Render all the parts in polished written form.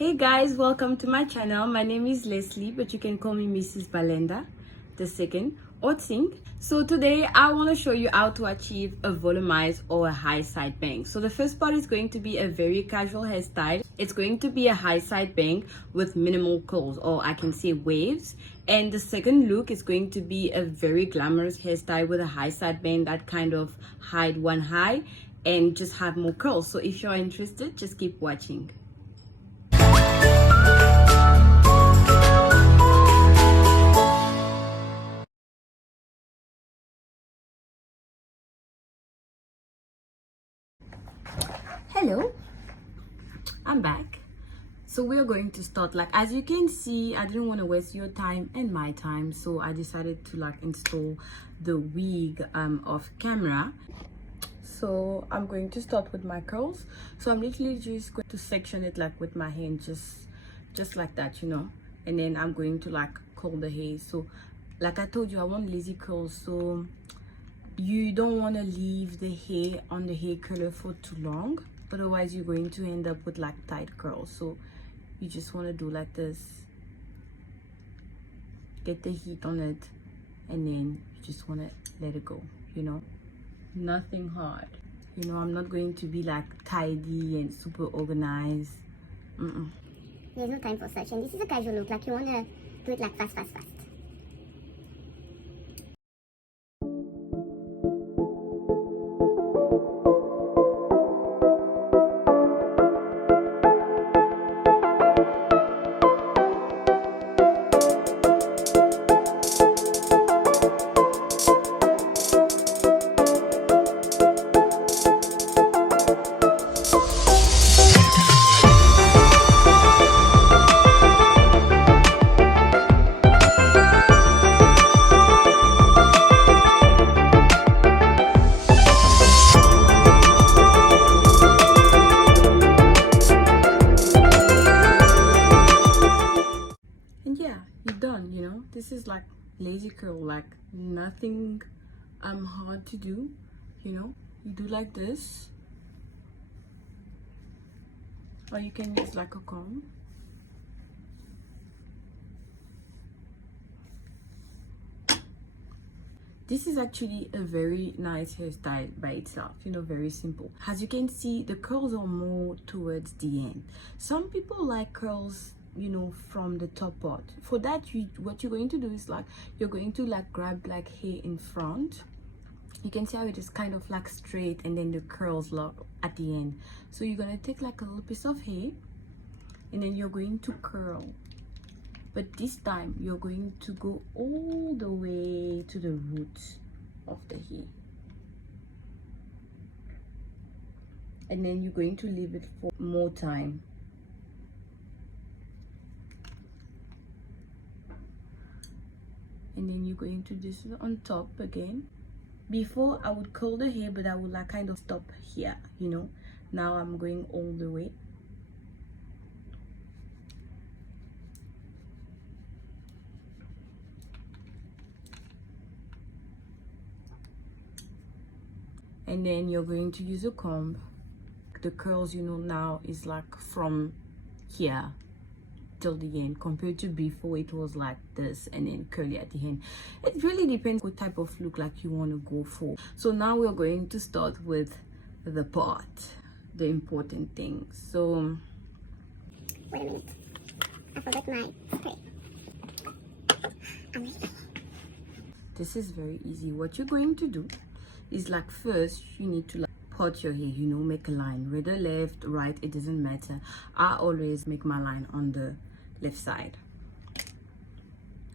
Hey guys, welcome to my channel. My name is Leslie, but you can call me Mrs. Balenda the second or Ting. So today I want to show you how to achieve a volumized or a high side bang. So the first part is going to be a very casual hairstyle. It's going to be a high side bang with minimal curls, or I can say waves. And the second look is going to be a very glamorous hairstyle with a high side bang that kind of hide one eye and just have more curls. So if you're interested, just keep watching. Hello, I'm back. So we're going to start, like as you can see, I didn't want to waste your time and my time, so I decided to like install the wig off camera. So I'm going to start with my curls. So I'm literally just going to section it like with my hand, just like that, you know, and then I'm going to like curl the hair. So like I told you, I want lazy curls, so you don't want to leave the hair on the hair curler for too long, otherwise you're going to end up with like tight curls. So you just want to do like this, get the heat on it, and then you just want to let it go, you know, nothing hard. You know, I'm not going to be like tidy and super organized. There's no time for such, and this is a casual look, like you want to do it like fast. You're done, you know. This is like lazy curl, like nothing hard to do, you know. You do like this, or you can use like a comb. This is actually a very nice hairstyle by itself, you know, very simple. As you can see, the curls are more towards the end. Some people like curls, you know, from the top part. For that, what you're going to do is like you're going to like grab like hair in front. You can see how it is kind of like straight, and then the curls lock at the end. So you're gonna take like a little piece of hair, and then you're going to curl, but this time you're going to go all the way to the roots of the hair, and then you're going to leave it for more time. And then you're going to do this on top again. Before I would curl the hair, but I would like kind of stop here, you know. Now I'm going all the way. And then you're going to use a comb. The curls, you know, now is like from here till the end, compared to before it was like this and then curly at the end. It really depends what type of look like you want to go for. So now we're going to start with the part, the important thing. So Wait a minute, I forgot my spray. I'm ready. This is very easy. What you're going to do is like first you need to like part your hair, you know, make a line, whether left, right, it doesn't matter. I always make my line on the left side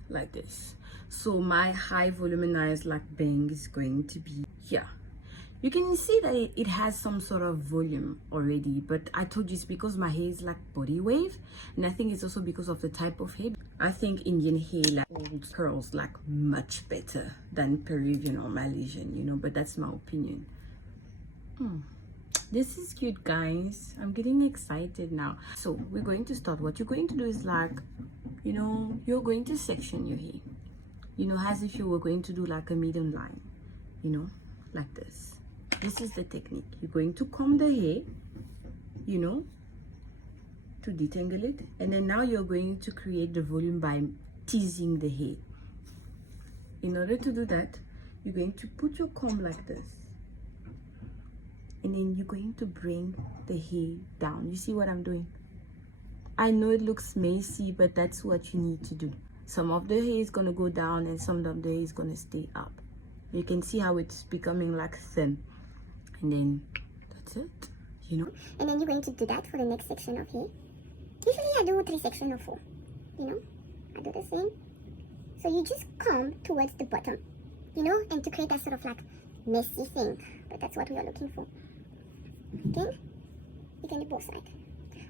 like this. So my high volumized like bang is going to be here. You can see that it has some sort of volume already, but I told you it's because my hair is like body wave, and I think it's also because of the type of hair. I think Indian hair like holds curls like much better than Peruvian or Malaysian, you know, but that's my opinion. This is cute, guys. I'm getting excited now. So we're going to start. What you're going to do is like, you know, you're going to section your hair, you know, as if you were going to do like a medium line, you know, like this. This is the technique. You're going to comb the hair, you know, to detangle it. And then now you're going to create the volume by teasing the hair. In order to do that, you're going to put your comb like this, and then you're going to bring the hair down. You see what I'm doing? I know it looks messy, but that's what you need to do. Some of the hair is going to go down and some of the hair is going to stay up. You can see how it's becoming like thin, and then that's it, you know. And then you're going to do that for the next section of hair. Usually I do 3 sections or 4, you know. I do the same. So you just comb towards the bottom, you know, and to create that sort of like messy thing. But that's what we are looking for. Then you can do both sides.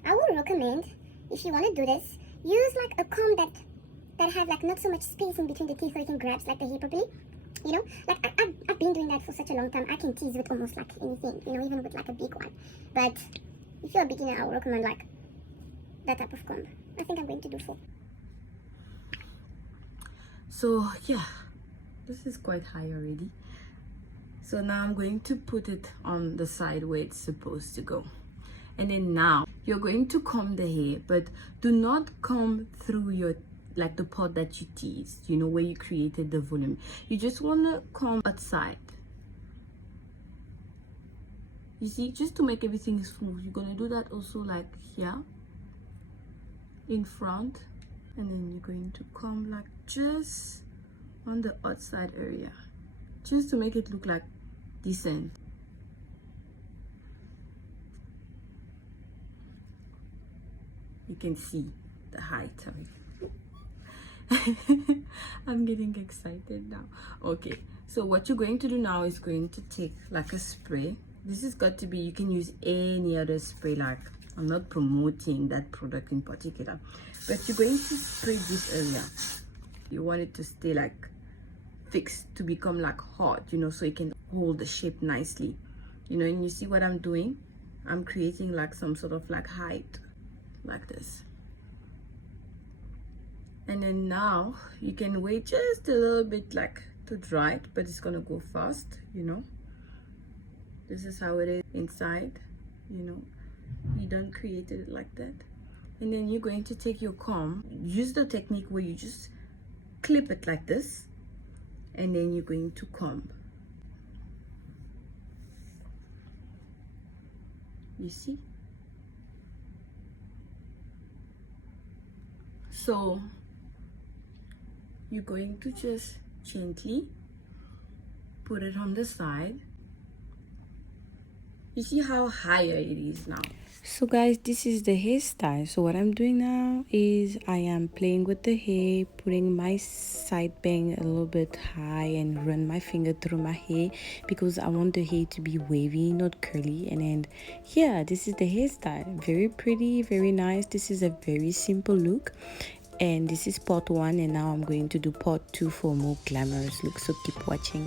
I would recommend, if you want to do this, use like a comb that have like not so much space in between the teeth so you can grab like the hair properly. You know, like I've been doing that for such a long time. I can tease with almost like anything, you know, even with like a big one. But if you're a beginner, I would recommend like that type of comb. I think I'm going to do 4. So yeah, this is quite high already. So now I'm going to put it on the side where it's supposed to go. And then now you're going to comb the hair, but do not comb through your, like the part that you teased, you know, where you created the volume. You just want to comb outside. You see, just to make everything smooth. You're going to do that also like here in front, and then you're going to comb like just on the outside area, just to make it look like decent. You can see the height of it. I'm getting excited now. Okay, so what you're going to do now is going to take like a spray. This has got to be, you can use any other spray, like I'm not promoting that product in particular, but you're going to spray this area. You want it to stay like fixed, to become like hard, you know, so it can hold the shape nicely, you know. And you see what I'm doing? I'm creating like some sort of like height like this. And then now you can wait just a little bit like to dry it, but it's gonna go fast, you know. This is how it is inside, you know. You don't create it like that. And then you're going to take your comb, use the technique where you just clip it like this, and then you're going to comb. You see? So you're going to just gently put it on the side. You see how higher it is now. So guys, this is the hairstyle. So what I'm doing now is I am playing with the hair, putting my side bang a little bit high and run my finger through my hair because I want the hair to be wavy, not curly. And then yeah, this is the hairstyle. Very pretty, very nice. This is a very simple look. And this is part 1, and now I'm going to do part 2 for a more glamorous look. So keep watching.